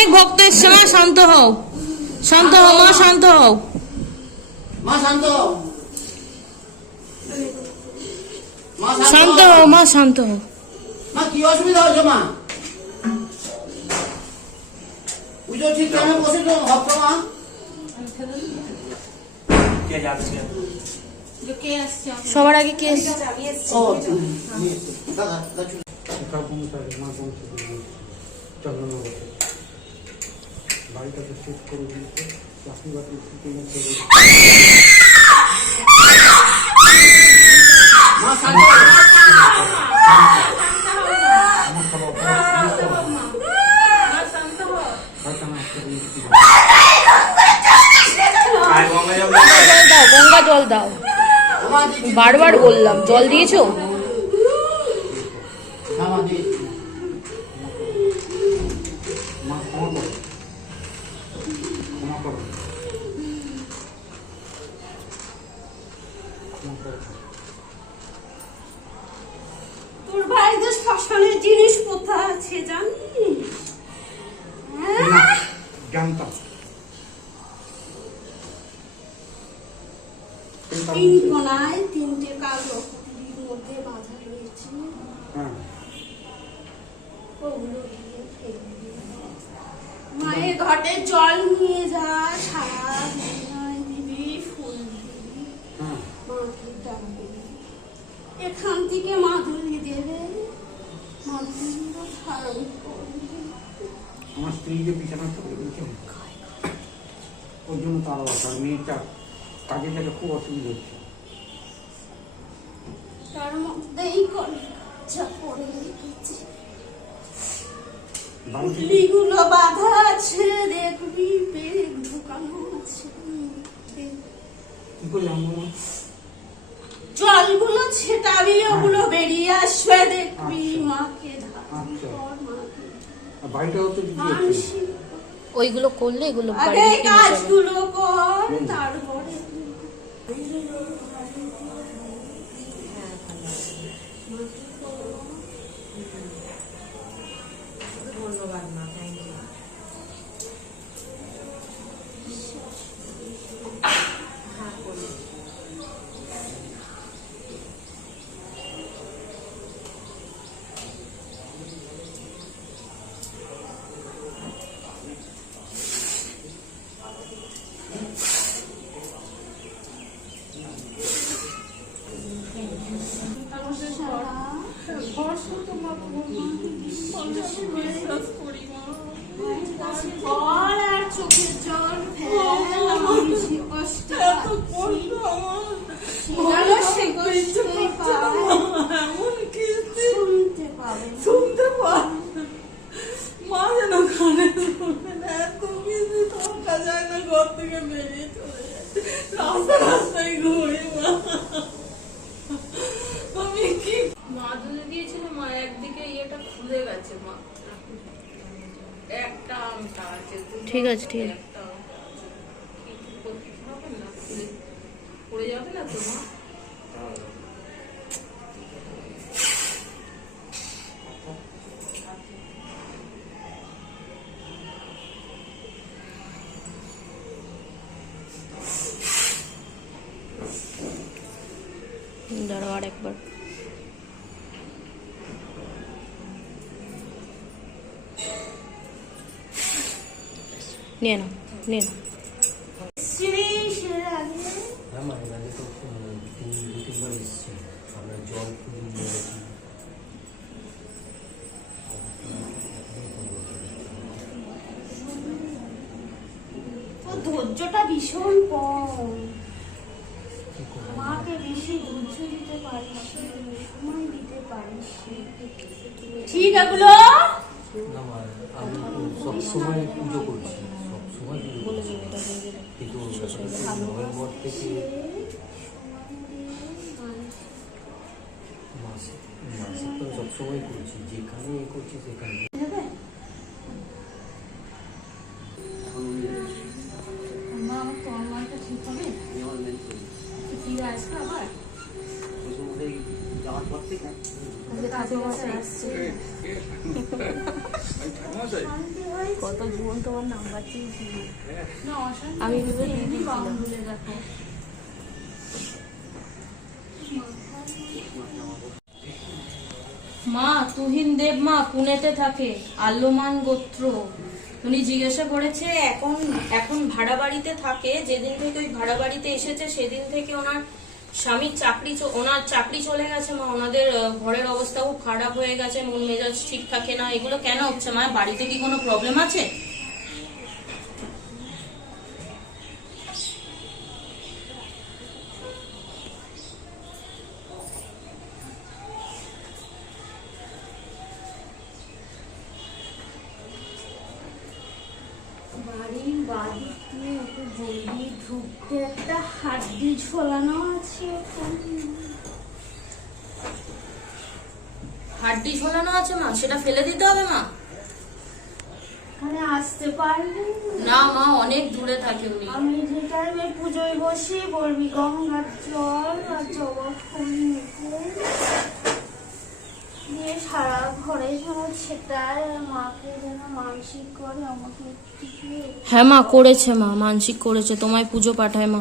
শান্ত হও শান্ত হও মা শান্ত হও মা শান্ত হও। মা শান্ত হও। হও মা শান্ত হও মা কি অসুবিধা হচ্ছে মা পুজো ঠিক টাইমে বসেছো ভক্ত মা সবার আগে কে এসছে? ও দাদা দাদা চন্দ্রনগর বাড়িটাকে শেষ করে দিয়েছে। চাকরি বাকরি গঙ্গা জল দাও। বারবার বললাম জল দিয়েছ? তিন কোনায় তিনটে কালো পুঁতির মধ্যে বাঁধা রয়েছে। হ্যাঁ। মায়ের ঘটে জল নিয়ে যা সারা দিবি ফুল দিবি হ্যাঁ। মাকে ডাকবি। এখান থেকে মাধুরী দেবে মাধুরী স্মরণ করবি। আমার স্ত্রী যে বিছানা ওর জন্য তার মেয়েটা কাজে যেটা খুব অসুবিধা হচ্ছে তার মধ্যেই বাঁধা আছে দেখবি ঢুকানো আছে কি জলগুলো ছেটাবি ওগুলো বেরিয়ে আসবে দেখবি। মাকে বাড়িটাও তো ওইগুলো করলে এগুলো। কাজগুলো কর তারপরে বল আর চোখের জল ফেল মানুষই কষ্টে শিলালো সে কষ্টে পায় শুনতে পাবে না। শুনতে পারে মা যেন কানে শুনে না এত কিছু থাকা যায় না ঘর থেকে বেরিয়ে চলে যায় রাস্তা রাস্তায় ঘুরে মা আমি কি মা যদি দিয়েছিল মা একদিকে ইয়েটা খুলে গেছে মা। একটা আমটা আছে ঠিক আছে, ঠিক আছে। পড়ে যাবে না তো মা দাঁড়াও আর একবার নিয়ে নাও নিয়ে নাও শ্রীশের আগে হ্যাঁ মা এর আগে তো উম, তিন দু তিনবার এসেছি আমরা মেরেছি তোর ধৈর্যটা ভীষণ কম। মাকে বেশি ধৈর্য দিতে পারিস সময় দিতে পারিস ঠিক এগুলো না মা আমি তো সবসময় পুজো করছি সবসময় পুজো করছি কিন্তু ব্যাপারটা হচ্ছে নভেম্বর থেকে মাসে। তো সবসময় করছি যেখানে এ করছি সেখানে মা কত জীবন তোমার নাম্বার চেয়েছি। না অশান্তি আমি ভেবে মা তুহিন দেব মা পুনেতে থাকে আল্যমান গোত্র। উনি জিজ্ঞাসা করেছে এখন এখন ভাড়া বাড়িতে থাকে যেদিন থেকে ওই ভাড়া বাড়িতে এসেছে সেদিন থেকে ওনার স্বামীর চাকরি ওনার চাকরি চলে গেছে মা, ওনাদের ঘরের অবস্থা খুব খারাপ হয়ে গেছে, মন মেজাজ ঠিক থাকে না, এগুলো কেন হচ্ছে মা? বাড়িতে কি কোনো প্রবলেম আছে? বাড়ির বাড়িতে ঢুকতে একটা হাড্ডি ঝোলানো আছে ওখানে হাড্ডি ঝোলানো আছে মা সেটা ফেলে দিতে হবে মা এখানে আসতে পারবি না মা অনেক দূরে থাকে উনি আমি যে পুজোয় বসি বলবি গঙ্গার জল আর জবা ফুল দিয়ে সারা ঘরে যেন সেটাই মাকে যেন মানসিক করে আমাকে হ্যাঁ মা করেছে মা মানসিক করেছে। তোমায় পুজো পাঠায় মা।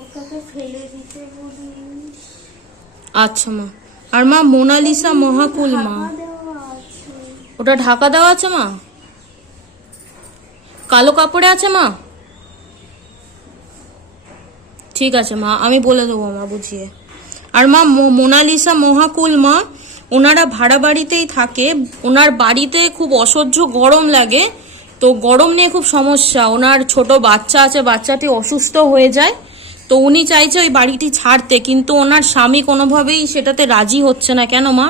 ওটাকে ফেলে দিতে বলিস। আচ্ছা মা। আর মা মোনালিসা মহাকুল মা। ওটা ঢাকা দেওয়া আছে মা? কালো কাপড়ে আছে মা? ঠিক আছে, মা। আমি বলে দেবো, মা, বুঝিয়ে। আর মা মোনালিসা মহাকুল, মা, ওনারা ভাড়া বাড়িতেই থাকে। ওনার বাড়িতে খুব অসহ্য গরম লাগে। তো গরম নিয়ে খুব সমস্যা। ওনার ছোট বাচ্চা আছে, বাচ্চাটি অসুস্থ হয়ে যায়। তো উনি চাইছে ওই বাড়িটি ছাড়তে, কিন্তু ওনার স্বামী কোনোভাবেই সেটাতে রাজি হচ্ছে না। কেন, মা?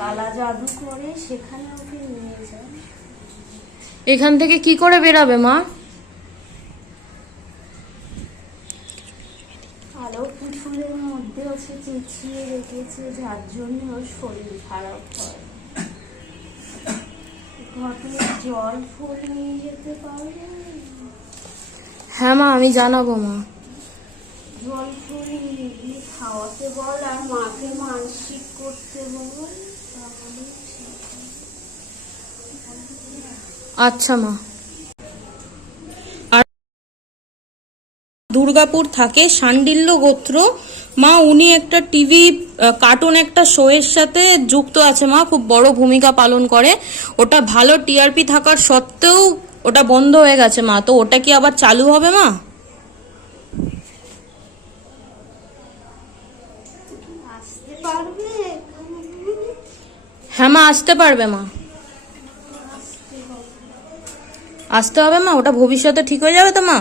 কালা জাদু করে সেখানে ওকে নিয়ে যায়। এখান থেকে কি করে বেরাবে মা? আলো পুতুলের মধ্যে হচ্ছে চেঁচিয়ে রেখেছে যার জন্য ওর শরীর খারাপ হয়। ঘটনা জল ফুল নিয়ে যেতে পারবে? হ্যাঁ মা আমি জানাব মা। জল ফুল নিয়ে গিয়ে খাওয়াতে বল আর মাকে মানসিক করতে বল তাহলে ঠিক হবে। আচ্ছা মা। আর দুর্গাপুর থাকে সান্ডিল্য গোত্র। মা উনি একটা টিভি কার্টুন একটা শো এর সাথে যুক্ত আছে মা খুব বড় ভূমিকা পালন করে। ওটা ভালো টিআরপি থাকার সত্ত্বেও ওটা বন্ধ হয়ে গেছে মা তো ওটা কি আবার চালু হবে মা? হ্যাঁ মা আসতে পারবে মা। আসতে হবে মা ওটা ভবিষ্যতে ঠিক হয়ে যাবে তো মা?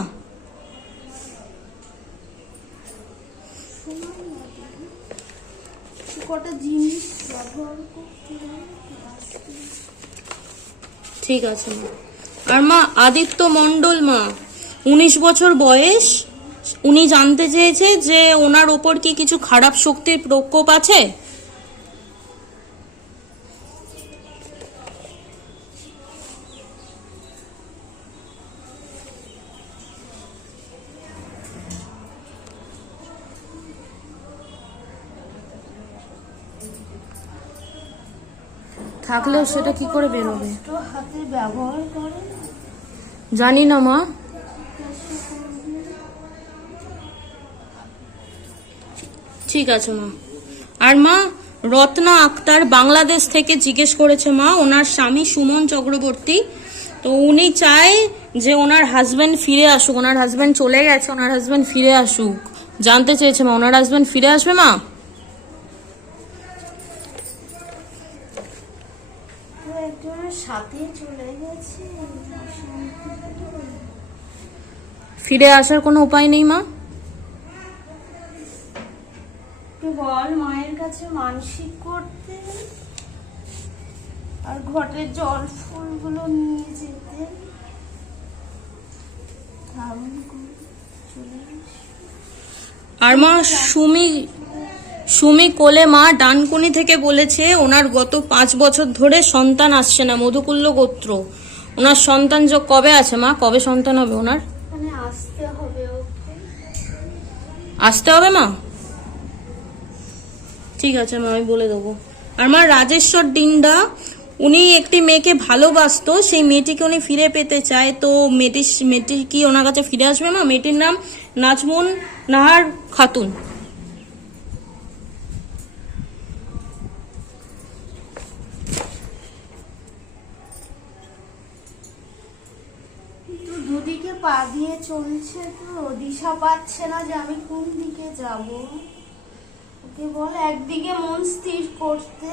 ঠিক আছে মা। আর মা আদিত্য মণ্ডল মা উনিশ বছর বয়স। উনি জানতে চেয়েছে যে ওনার ওপর কি কিছু খারাপ শক্তির প্রকোপ আছে? থাকলেও সেটা কি করে বেরোবে অস্ত্র ব্যবহার করে। জানি না মা। ঠিক আছে মা। আর মা রত্না আক্তার বাংলাদেশ থেকে জিজ্ঞেস করেছে মা ওনার স্বামী সুমন চক্রবর্তী। তো উনি চায় যে ওনার হাজবেন্ড ফিরে আসুক। ওনার হাজবেন্ড চলে গেছে ওনার হাজবেন্ড ফিরে আসুক। জানতে চেয়েছে মা ওনার হাজবেন্ড ফিরে আসবে মা তো একজনের সাথে চলে গেছে ফিরে আসার কোনো উপায় নেই মা? বল মায়ের কাছে মানসিক করতে আর ঘটের জল ফুলগুলো নিয়ে যেতে। আর মা সুমি সুমি কোলে মা ডানকুনি থেকে বলেছে ওনার গত পাঁচ বছর ধরে সন্তান আসছে না মধুকুল্ল গোত্র। ওনার সন্তান যোগ কবে আছে মা? কবে সন্তান হবে ওনার মানে আসতে হবে ওকে আসতে হবে, মা? ঠিক আছে, মা, আমি বলে দেবো। আর মা, রাজেশ্বর ডিন্ডা, উনি একটি মেয়েকে ভালোবাসত, সেই মেয়েটিকে উনি ফিরে পেতে চায়। তো মেয়েটি মেয়েটি কি ওনার কাছে ফিরে আসবে, মা? মেয়েটির নাম নাজমুন নাহার খাতুন কিন্তু দুদিকে পা দিয়ে চলছে তো, দিশা পাচ্ছে না যে আমি কোন দিকে যাব। ওকে বল, একদিকে মন স্থির করতে।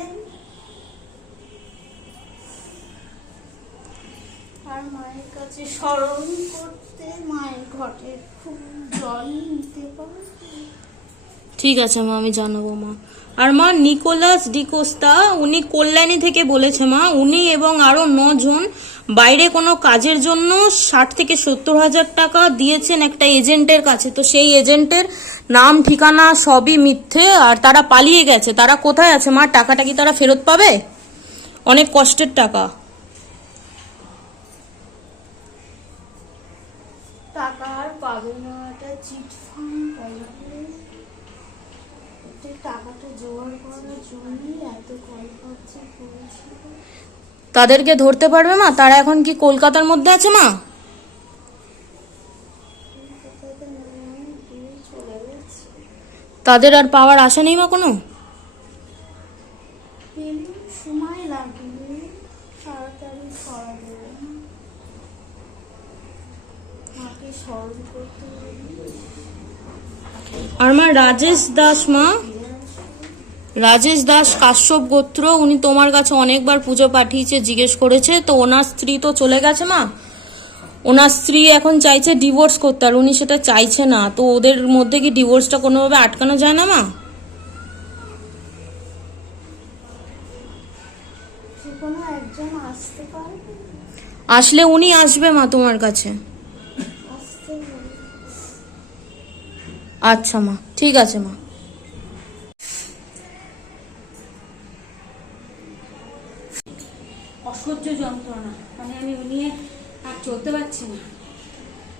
আর মায়ের কাছে স্মরণ করতে, মায়ের ঘটে খুব জল নিতে পারে? ঠিক আছে মা, আমি জানাব মা। আর মা নিকোলাস ডিকোস্তা উনি কল্যাণী থেকে বলেছে মা, উনি এবং আরও নজন বাইরে কোনো কাজের জন্য ষাট থেকে সত্তর হাজার টাকা দিয়েছেন একটা এজেন্টের কাছে। তো সেই এজেন্টের নাম, ঠিকানা সবই মিথ্যে, আর তারা পালিয়ে গেছে। তারা কোথায় আছে মা? টাকাটা কি তারা ফেরত পাবে? অনেক কষ্টের টাকা আর পাবে না এটা চিট ফান্ড বলে এটা টাকাটা জোগাড় করার জন্যই এত কলকাতা করেছিল তাদেরকে ধরতে পারবে মা? তারা এখন কি কলকাতার মধ্যে আছে মা? তাদের আর পাওয়ার আশা নেই মা কোনো? আর মা রাজেশ দাস মা? রাজেশ দাস কাশ্যপ গোত্র উনি তোমার কাছে অনেকবার পুজো পাঠিয়েছে জিজ্ঞেস করেছে তো ওনার স্ত্রী তো চলে গেছে মা? ওনার স্ত্রী এখন চাইছে ডিভোর্স করতে আর উনি সেটা চাইছে না তো ওদের মধ্যে কি ডিভোর্সটা কোনোভাবে আটকানো যায় না মা? আসলে উনি আসবে মা তোমার কাছে। আচ্ছা মা ঠিক আছে মা। চলতে পারছি না।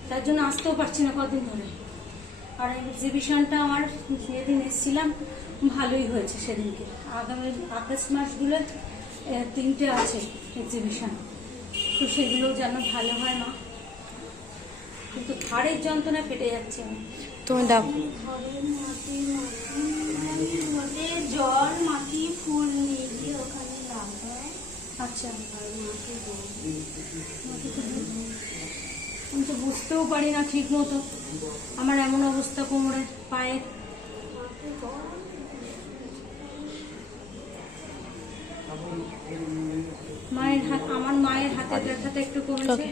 তার জন্য আসতেও পারছি না কদিন ধরে। আর এক্সিবিশনটা আমার যেদিন এসেছিলাম ভালোই হয়েছে সেদিনকে। আগামী আগস্ট মাসগুলো তিনটে আছে এক্সিবিশন তো সেগুলো যেন ভালো হয় না। কিন্তু ঘাড়ের যন্ত্রণা পেটে যাচ্ছে তুমি ঘরে জল মাটি ফুল নিয়ে গিয়ে ওখানে লাগায় আচ্ছা মাটি বুঝতেও পারি না ঠিক মতো। আমার এমন অবস্থা কোমরে পায়ের। মায়ের হাত আমার মায়ের হাতের ব্যথাটা একটু কমেছে।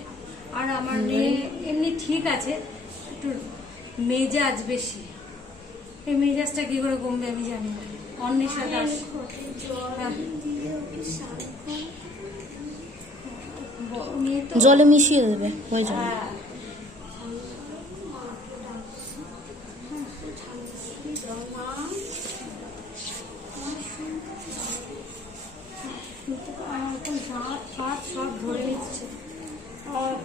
আর আমার মেয়ে এমনি ঠিক আছে একটু মেজাজ বেশি। এই মেজাজটা কি করে কমবে আমি জানি না। অন্বেষা দাস। জল হ্যাঁ। জলে মিশিয়ে দেবে হয়ে যাবে হ্যাঁ, কিন্তু আমার এখন দাঁত ফাত সব ধরে নিচ্ছে। আর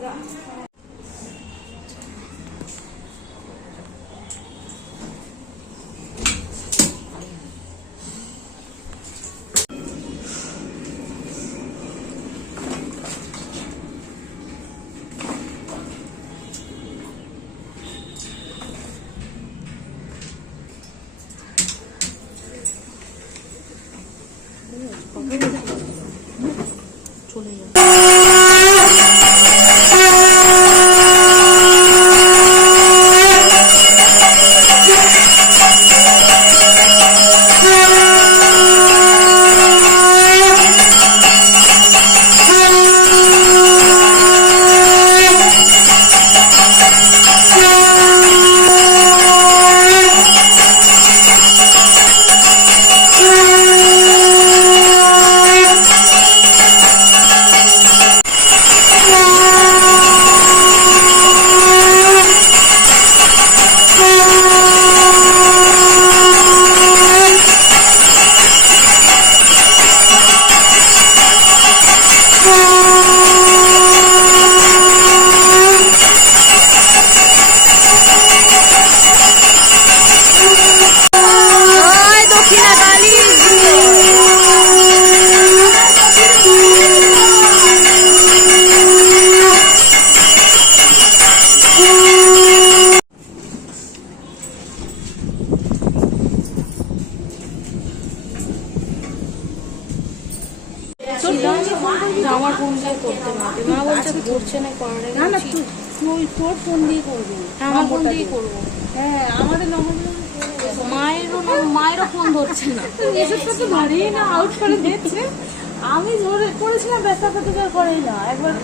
প্রতিকার না একবার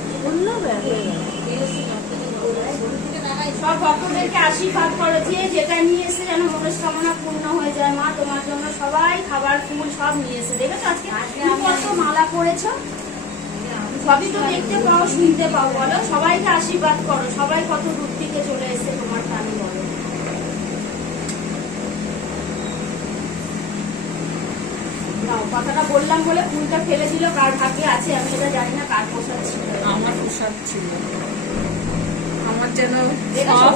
ব্যাস সব ভক্তদেরকে আশীর্বাদ করো যে যেটা নিয়ে এসে যেন মনস্কামনা পূর্ণ হয়ে যায়। মা তোমার জন্য সবাই খাবার ফুল সব নিয়ে এসে। দেখেছ আজকে? কত মালা করেছ সবই তো দেখতে পাও শুনতে পাও বলো। সবাইকে আশীর্বাদ করো। সবাই কত দূর থেকে চলে এসে তোমার টানি বলো নাও, কথাটা বললাম বলে ফুলটা ফেলে দিল কার ভাগ্যে আছে আমি এটা জানি না কার পোষার ছিল। আমার পোশাক ছিল। আমার যেন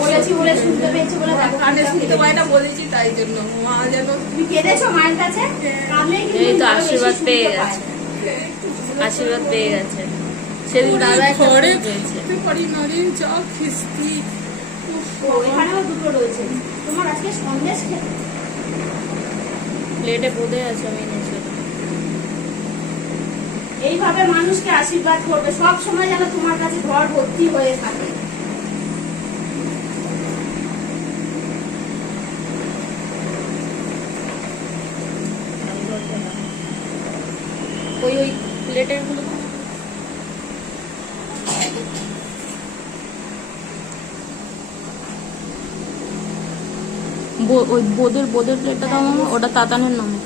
বলেছি বলে শুনতে পেয়েছি বলে কানে শুনতে পাই না বলেছি তাই জন্য। মা যেন তুমি কেঁদেছো মায়ের কাছে? এই তো আশীর্বাদ পেয়ে গেছে। আশীর্বাদ পেয়ে গেছে। সেদিন দাদা ঘরে ফোন পেয়েছে। থাকতে পারি না রে যা খিস্তি। ও, দুটো রয়েছে। তোমার আজকে সন্দেশ খেতে। প্লেটে বোধে আছে আমি এইভাবে মানুষকে আশীর্বাদ করবে সব সময় যেন তোমার কাছে ঘর ভর্তি হয়ে থাকে। ওই ওই প্লেটেরগুলো ওই বোদের বোদের প্লেটটা দাও ওটা তাতানের নামে।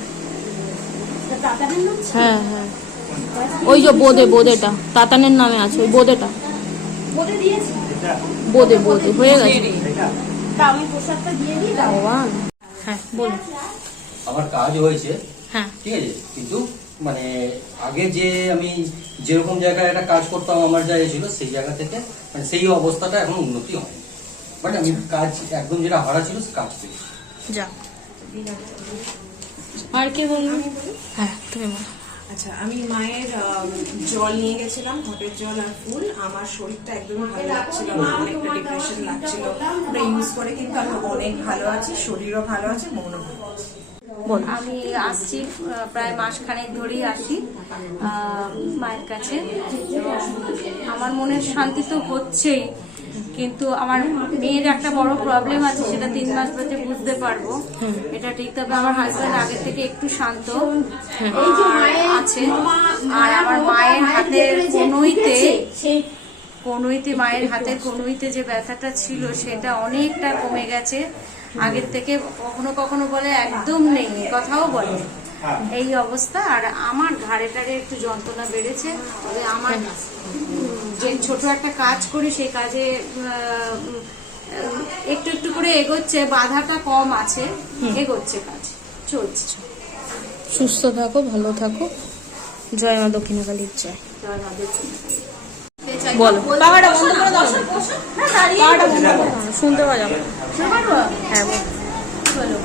তা তাতানের নাম হ্যাঁ হ্যাঁ। ওই যে বোদে বোদেটা। তাতানের নামে আছে ওই বোদেটা। বোদে বোদে হয়ে গেছে। তা আমি প্রসাদটা দিয়ে দিই দাও। ভগবান। হ্যাঁ বলুন আমার কাজ হয়েছে। হ্যাঁ। ঠিক আছে? কিন্তু মানে আগে যে আমি যেরকম জায়গায় একটা কাজ করতাম আমার যা ছিল সেই জায়গা থেকে মানে সেই অবস্থাটা এখন উন্নতি হয়নি। বাট আমি কাজ একদম যেটা হারা ছিল কাজ পেয়েছি। যা। আর কে বলবেন হ্যাঁ তুমি বলো। আচ্ছা আমি মায়ের জল নিয়ে গেছিলাম ঘটের জল আর ফুল। আমার শরীরটা একদমই ভালো লাগছিল না অনেকটা ডিপ্রেশন লাগছিল। ওটা ইউজ করে কিন্তু আমি অনেক ভালো আছি শরীরও ভালো আছে মনও ভালো আছে। আমি আসছি প্রায় মাসখানেক ধরেই আসি আহ, মায়ের কাছে। আমার মনের শান্তি তো হচ্ছেই। কিন্তু আমার মেয়ের একটা বড় প্রবলেম আছে সেটা তিন মাস বাদে বুঝতে পারব। এটা ঠিক তবে আমার হাজব্যান্ড আগে থেকে একটু শান্ত এই যে আর আছে। আর আমার মায়ের হাতের কনুইতে কনুইতে মায়ের হাতের কনুইতে যে ব্যথাটা ছিল সেটা অনেকটা কমে গেছে। আগের থেকে কখনো কখনো বলে একদম নেই কথাও বলে। এই অবস্থা আর আমার ঘাড়ে টাড়ে একটু যন্ত্রণা বেড়েছে তবে আমার যে ছোট একটা কাজ করি সেই কাজে একটু একটু করে এগোচ্ছে বাধাটা কম আছে এগোচ্ছে কাজ চলছে সুস্থ থাকো ভালো থাকো জয় মা দক্ষিণকালীর জয় জয় মা দক্ষিণাকালী। বলো পাখাটা বন্ধ করে দাও না। হ্যাঁ, দাঁড়িয়ে পাখাটা বন্ধ করে শুনতে পাওয়া যাবে। হ্যাঁ বলো। বলো।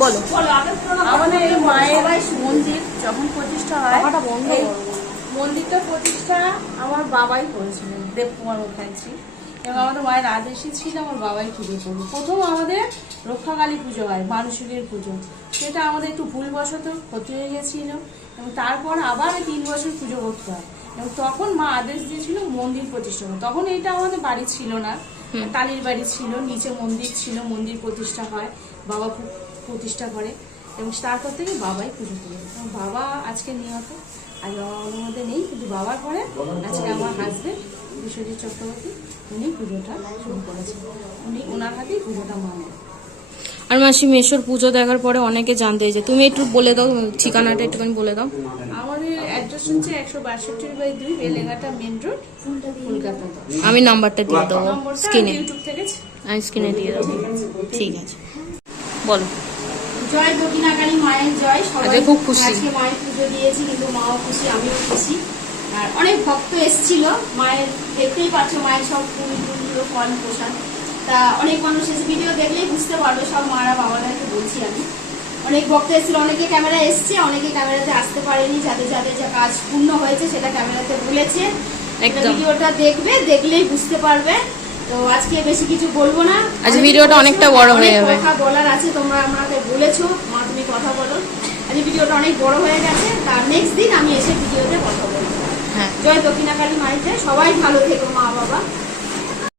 বলো বলো, আগে আমাদের এই মায়ের মন্দির যখন প্রতিষ্ঠা হয় বন্ধ করো। মন্দিরটা প্রতিষ্ঠা আমার বাবাই করেছিলেন দেবকুমার মুখার্জি। এবং আমাদের মায়ের আদেশই ছিল আমার বাবাই পুজো করবে। প্রথম আমাদের রক্ষাকালী পুজো হয় মানুষের পুজো। সেটা আমাদের একটু ভুলবশত ক্ষতি হয়ে গেছিল এবং তারপর আবার তিন বছর পুজো করতে হয়। এবং তখন মা আদেশ দিয়েছিল মন্দির প্রতিষ্ঠা। তখন এটা আমাদের বাড়ি ছিল না টালির বাড়ি ছিল নিচে মন্দির ছিল মন্দির প্রতিষ্ঠা হয় বাবা প্রতিষ্ঠা করে। এবং তারপর থেকে বাবাই পুজো করে। এবং বাবা আজকে নিহত। আজ বাবা মধ্যে নেই কিন্তু বাবার আজকে আমার হাজবেন্ড বিশ্বজিৎ চক্রবর্তী উনি পুজোটা শুরু করেছেন। উনি ওনার হাতেই পুজোটা আর মাসি মেশোর পুজো দেখার পরে অনেকে জানতে যে তুমি একটু বলে দাও ঠিকানাটা একটুখানি বলে দাও। আমাদের অ্যাড্রেস হচ্ছে একশো বাষট্টি বাই দুই বেলেঘাটা মেন রোড কলকাতা। আমি নাম্বারটা দিয়ে দেবো স্ক্রিনে আমি স্ক্রিনে দিয়ে দেবো ঠিক আছে। বলো। জয় দক্ষিণাকালী মায়ের জয় সবাই খুব খুশি। আজকে মায়ের পুজো দিয়েছি কিন্তু মাও খুশি আমিও খুশি। আর অনেক ভক্ত এসেছিল মায়ের দেখতেই পাচ্ছ মায়ের সব ফুল ফুলগুলো ফল প্রসাদ। তা অনেক মানুষ এসে ভিডিও দেখলেই বুঝতে পারবে সব মারা বাবাদেরকে বলছি আমি। অনেক ভক্ত এসেছিল অনেকে ক্যামেরা এসছে অনেকে ক্যামেরাতে আসতে পারেনি যাদের যাদের যা কাজ পূর্ণ হয়েছে সেটা ক্যামেরাতে ভুলেছে ভিডিওটা দেখবে দেখলেই বুঝতে পারবে। তো আজকে বেশি কিছু বলব না। আজ ভিডিওটা অনেকটা বড় হয়ে যাবে। কথা বলার আছে তোমরা আমাকে বলেছ মা তুমি কথা বলো। আজ ভিডিওটা অনেক বড় হয়ে গেছে তার নেক্সট দিন আমি এসে ভিডিওতে কথা বলব। হ্যাঁ। জয় দক্ষিণাকালী মাইতে সবাই ভালো থেকো মা বাবা